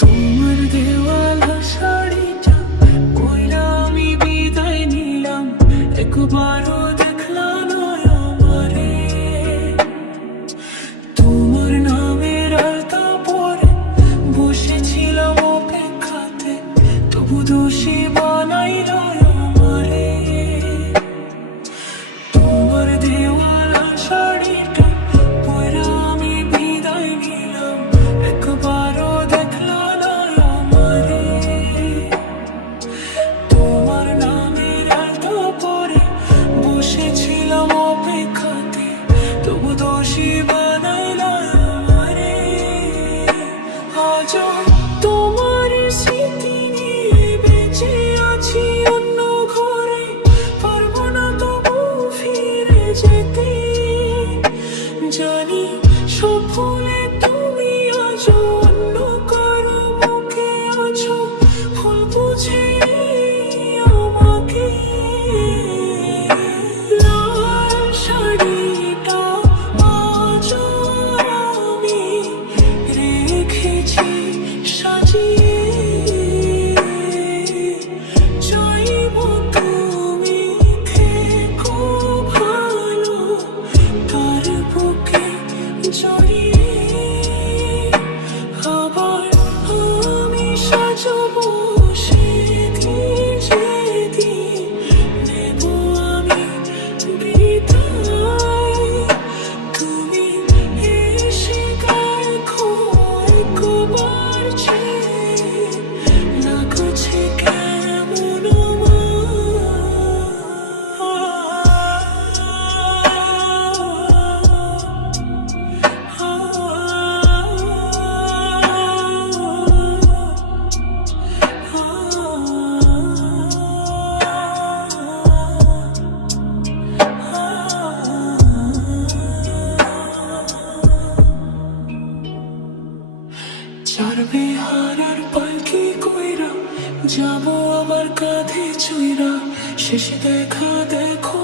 তোমার দেওয়ালা শাড়িটা পইরা আমি বিদায় নিলাম, একবারও দেখলাম না আমারে। তোমার নামের আলতা পরে বসেছিলাম অপেক্ষাতে, তবু দোষী বানাইলা আমারে। তোমার দেওয়ালা শাড়িটা পইরা আমি বিদায় নিলাম, একবারও দেখলাম না আমারে। তোমার নামের আলতা পরে বসেছিলাম অপেক্ষাতে, তবু দোষী বানাইলা আমারে। আজও তোমার স্মৃতি নিয়ে বেঁচে আছি অন্য ঘরে, পারবো না তবু ফিরে যেতে। জানি সব ভুলে তুমি আজও অন্য কারো বুকে আছো, ভুল বুঝে আমাকে। লাল শাড়িটা আজও আমি রেখেছি সাজিয়ে, চাইবো তুমি থেকো ভালো তার বুকে জড়িয়ে। আবার আমি সাজাবো সেদিন যেদিন নেব আমি বিদায়। তুমি এসে দেখো একবার চেয়ে, লাগছে কেমন চারবে হারার পালকি কইরা, যাবো আমার কাঁধে চুইরা, শেষে দেখা দেখো